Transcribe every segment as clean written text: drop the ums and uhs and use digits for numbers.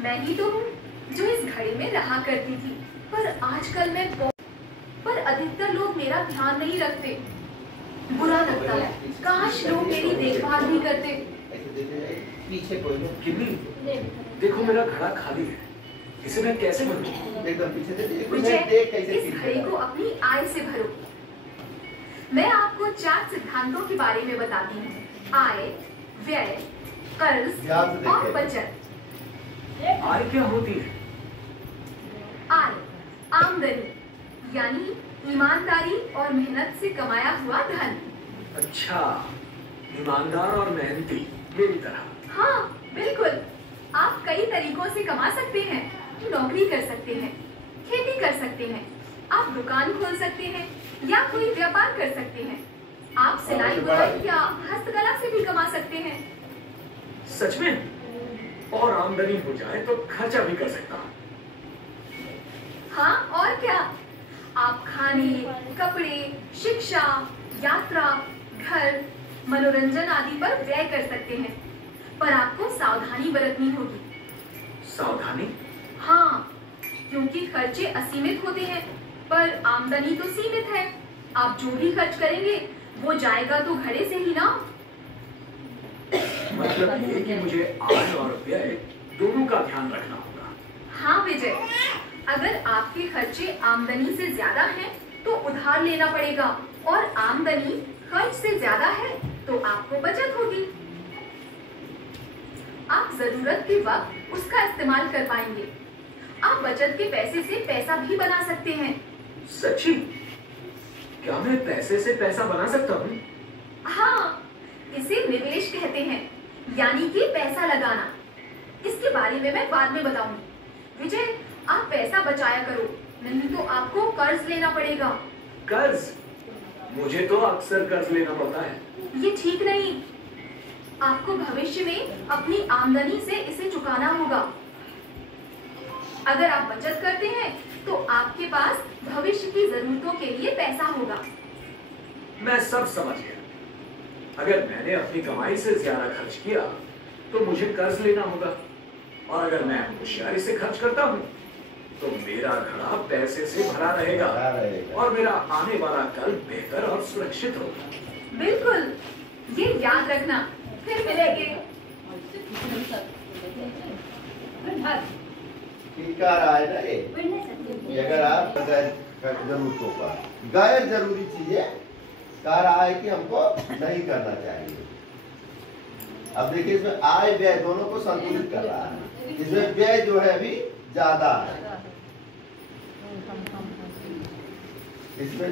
मैं ही तो हूँ जो इस घड़ी में रहा करती थी, पर आजकल पर अधिकतर लोग मेरा ध्यान नहीं रखते। बुरा लगता है, काश लोग मेरी देखभाल भी करते। पीछे कोई किन्नी, देखो मेरा घड़ा खाली है, इसे मैं कैसे भरूं? एकदम पीछे से विजय, इस घड़ी को अपनी आय से भरो। मैं आपको 4 सिद्धांतों के बारे में बताती हूँ: आय, व्यय, कर्ज और बचत। आय क्या होती है? आय आमदनी, यानी ईमानदारी और मेहनत से कमाया हुआ धन। अच्छा, ईमानदार और मेहनती, मेरी तरह। हाँ बिल्कुल, आप कई तरीकों से कमा सकते हैं। नौकरी कर सकते हैं, खेती कर सकते हैं, आप दुकान खोल सकते हैं या कोई व्यापार कर सकते हैं। आप सिलाई बुनाई या हस्तकला से भी कमा सकते हैं। सच में? और आमदनी हो जाए तो खर्चा भी कर सकता हूँ। हाँ और क्या, आप खाने, कपड़े, शिक्षा, यात्रा, घर, मनोरंजन आदि पर व्यय कर सकते हैं, पर आपको सावधानी बरतनी होगी। सावधानी? हाँ, क्योंकि खर्चे असीमित होते हैं पर आमदनी तो सीमित है। आप जो भी खर्च करेंगे वो जाएगा तो घड़े से ही ना। मतलब ये कि मुझे आय और व्यय दोनों का ध्यान रखना होगा। हाँ विजय, अगर आपके खर्चे आमदनी से ज्यादा हैं तो उधार लेना पड़ेगा, और आमदनी खर्च से ज्यादा है तो आपको बचत होगी। आप जरूरत के वक्त उसका इस्तेमाल कर पाएंगे। आप बचत के पैसे से पैसा भी बना सकते हैं। सच्ची? क्या मैं पैसे से पैसा बना सकता हूँ? हाँ, इसे निवेश कहते हैं, यानी कि पैसा लगाना। इसके बारे में मैं बाद में बताऊंगी। विजय, आप पैसा बचाया करो, नहीं तो आपको कर्ज लेना पड़ेगा। कर्ज? मुझे तो अक्सर कर्ज लेना पड़ता है। ये ठीक नहीं। आपको भविष्य में अपनी आमदनी से इसे चुकाना होगा। अगर आप बचत करते हैं तो आपके पास भविष्य की जरूरतों के लिए पैसा होगा। मैं सब समझ गया। अगर मैंने अपनी कमाई से ज्यादा खर्च किया तो मुझे कर्ज लेना होगा, और अगर मैं होशियारी से खर्च करता हूँ तो मेरा घड़ा पैसे से भरा रहेगा और मेरा आने वाला कल बेहतर और सुरक्षित होगा। बिल्कुल, ये याद रखना। फिर मिलेंगे। अगर आप जरूरतों का गैर जरूरी चीजें कह रहा है कि हमको नहीं करना चाहिए। अब देखिए, इसमें आय व्यय दोनों को संतुलित कर रहा है। इसमें व्यय जो है अभी ज्यादा है। इसमें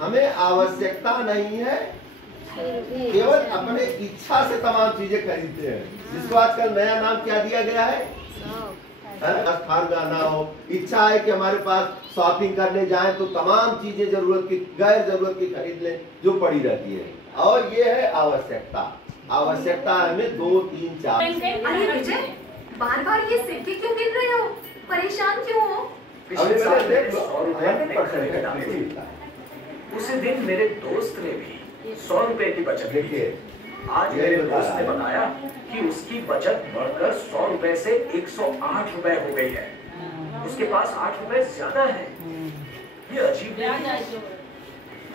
हमें आवश्यकता नहीं है, केवल अपने इच्छा से तमाम चीजें खरीदते हैं, जिसको आजकल नया नाम क्या दिया गया है? स्थान का ना हो। इच्छा है कि हमारे पास शॉपिंग करने जाएं तो तमाम चीजें जरूरत की गैर जरूरत की खरीद लें जो पड़ी रहती है, और ये है आवश्यकता। आवश्यकता हमें 2, 3, 4। अरे विजय, बार बार ये सिक्के क्यों गिन रहे हो? परेशान क्यों हो? उसी दिन मेरे दोस्त ने भी 100 रुपए की बचत की। आज मेरे दोस्त ने बताया कि उसकी बचत बढ़कर 100 रुपए से 108 रुपए हो गई है। उसके पास 8 रुपए ज्यादा है। ये अजीब है।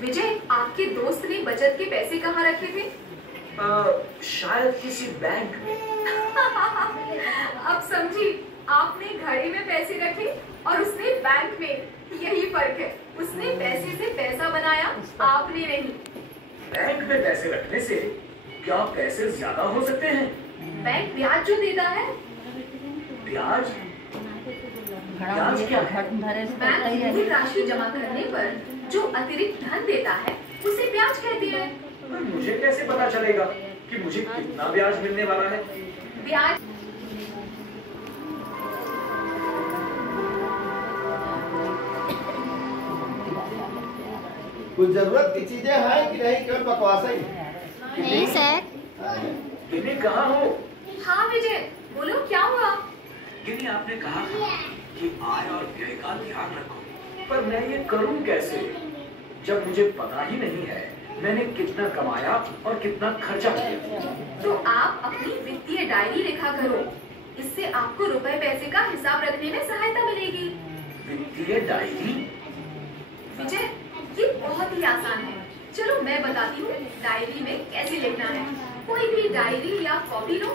विजय, आपके दोस्त ने बचत के पैसे कहाँ रखे थे? शायद किसी बैंक में। अब समझी, आपने घड़ी में पैसे रखे और उसने बैंक में। यही फर्क है, उसने पैसे से पैसा बनाया, आपने नहीं। बैंक में पैसे रखने से क्या पैसे ज्यादा हो सकते हैं? बैंक ब्याज जो देता है। ब्याज? ब्याज क्या है? बैंक मूल राशि जमा करने पर जो अतिरिक्त धन देता है उसे ब्याज कहते हैं। पर मुझे कैसे पता चलेगा कि मुझे कितना ब्याज मिलने वाला है? ब्याज कुछ जरूरत की चीजें हैं कि नहीं, केवल बकवास ही? नहीं सर। गिन्नी कहाँ हो? हाँ विजय, बोलो क्या हुआ? गिन्नी, आपने कहा था कि आय और व्यय का ध्यान रखो, पर मैं ये करूं कैसे जब मुझे पता ही नहीं है मैंने कितना कमाया और कितना खर्चा किया। तो आप अपनी वित्तीय डायरी लिखा करो। इससे आपको रुपए पैसे का हिसाब रखने में सहायता मिलेगी। वित्तीय डायरी? विजय, ये बहुत ही आसान है। चलो मैं बताती हूँ डायरी में कैसे लिखना है। कोई भी डायरी या कॉपी लो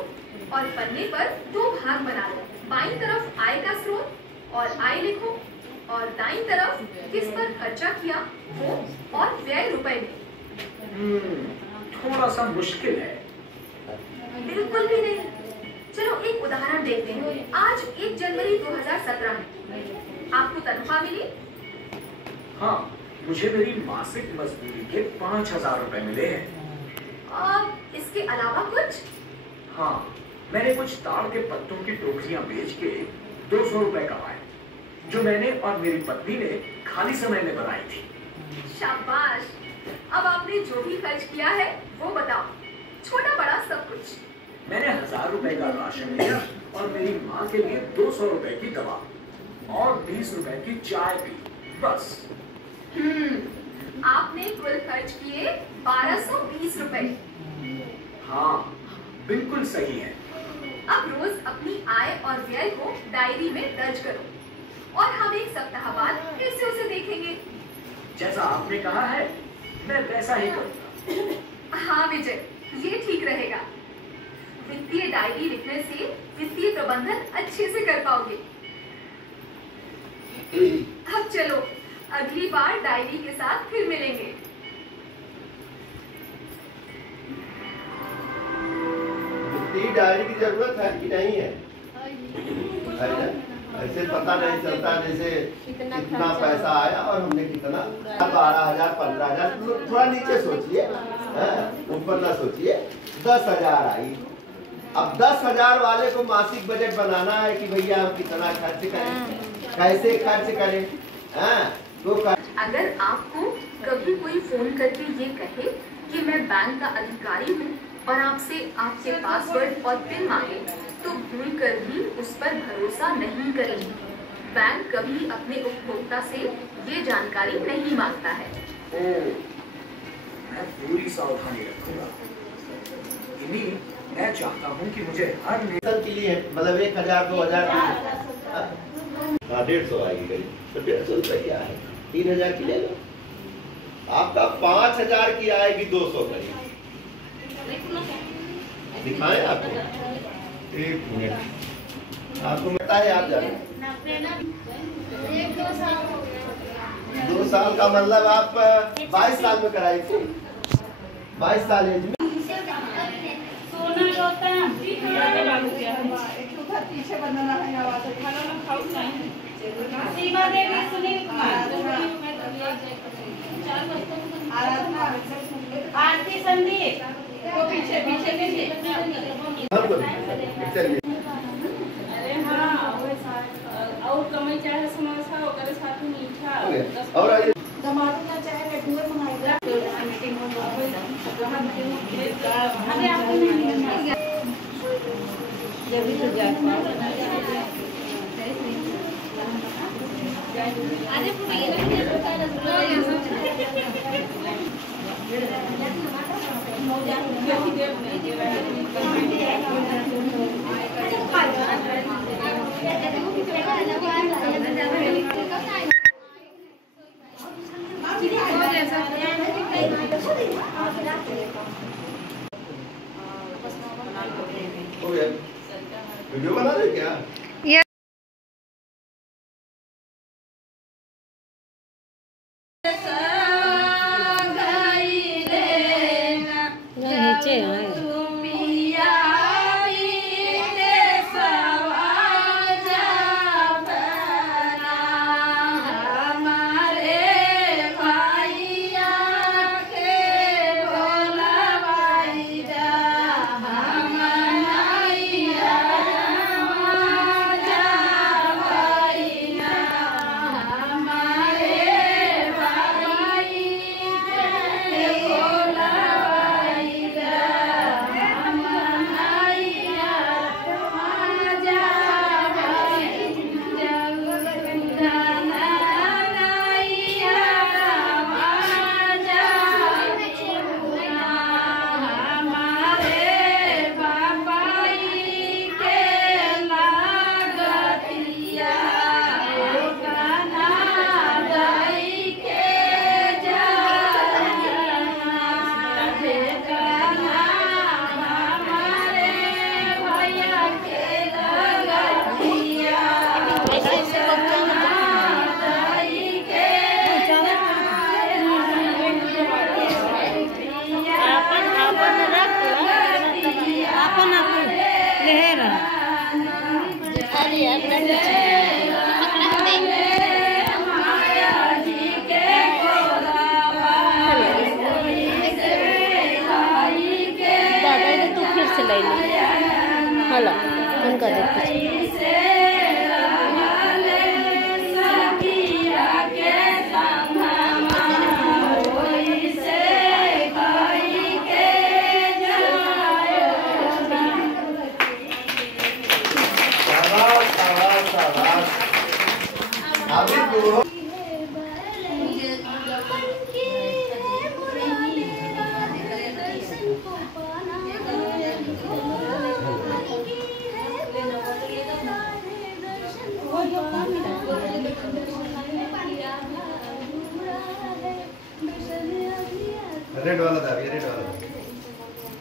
और पन्ने पर 2 भाग बना लो। बाईं तरफ आय का स्रोत और आय लिखो और दाईं तरफ किस पर खर्चा किया वो और व्यय रुपए में। थोड़ा सा मुश्किल है। बिल्कुल भी नहीं। चलो एक उदाहरण देखते हैं। आज 1 जनवरी 2017 है। आपको तनख्वाह मिली? हाँ, मुझे मेरी मासिक मजदूरी के 5,000 रुपए मिले हैं। और इसके अलावा कुछ? हाँ, मैंने कुछ ताड़ के पत्तों की टोकरियां बेच के 200 रुपए कमाए, जो मैंने और मेरी पत्नी ने खाली समय में बनाई थी। शाबाश। अब आपने जो भी खर्च किया है वो बताओ, छोटा बड़ा सब कुछ। मैंने 1,000 रुपए का राशन लिया और मेरी माँ के लिए 200 रुपए की दवा और 20 रुपए की चाय पी, बस। आपने कुल खर्च किए 1220 रुपए। हाँ, बिल्कुल सही है। अब रोज अपनी आय और व्यय को डायरी में दर्ज करो और हम 1 सप्ताह बाद फिर से उसे देखेंगे। जैसा आपने कहा है, मैं वैसा ही करूँगा। हाँ विजय, ये ठीक रहेगा। वित्तीय डायरी लिखने से वित्तीय प्रबंधन अच्छे से कर पाओगे। अब चलो, अगली बार डायरी के साथ फिर मिलेंगे। वित्तीय डायरी की जरूरत है कि नहीं है? है ना? ऐसे पता नहीं चलता जैसे कितना पैसा आया और हमने कितना, 12,000 15,000, थोड़ा नीचे सोचिए, ऊपर ना सोचिए। 10,000 आई। अब 10,000 वाले को मासिक बजट बनाना है कि भैया हम कितना खर्च करें, कैसे खर्च करें। तो अगर आपको कभी कोई फोन करके ये कहे कि मैं बैंक का अधिकारी हूँ और आपसे आपके पासवर्ड और पिन मांगे, तो भूल कर भी उस पर भरोसा नहीं करें। बैंक कभी अपने उपभोक्ता से ये जानकारी नहीं मांगता है। मैं पूरी सावधानी रखूंगा। इन्हीं मैं चाहता हूँ कि मुझे हर वेतन के लिए मतलब 1,000 2,000 150 आएगी करीब, तो 150 रुपये क्या है, 3,000 की ले लो। आपका 5,000 की आएगी 200 करीब। दिखाएं आपको? 1 मिनट, आपको पता है? आप जाने 2 साल का मतलब आप 22 साल में कराई थी। 22 साल एज में। पीछे बनाना है आवाज खाना ना खाओ नहीं सीमा देवी सुनील कुमार आराधना आरती संदीप वो पीछे पीछे पीछे अरे हाँ और कमाई चाहे समोसा और साथ में मीठा और आइए टमाटर ना चाहे लड्डू मंगाएगा मीटिंग में अरे आपको नहीं जब भी तो जाता अरे पूरी ये वीडियो बना रहे क्या? नीचे है हेलो उनका देखिए रेड वाला था, ये रेड वाला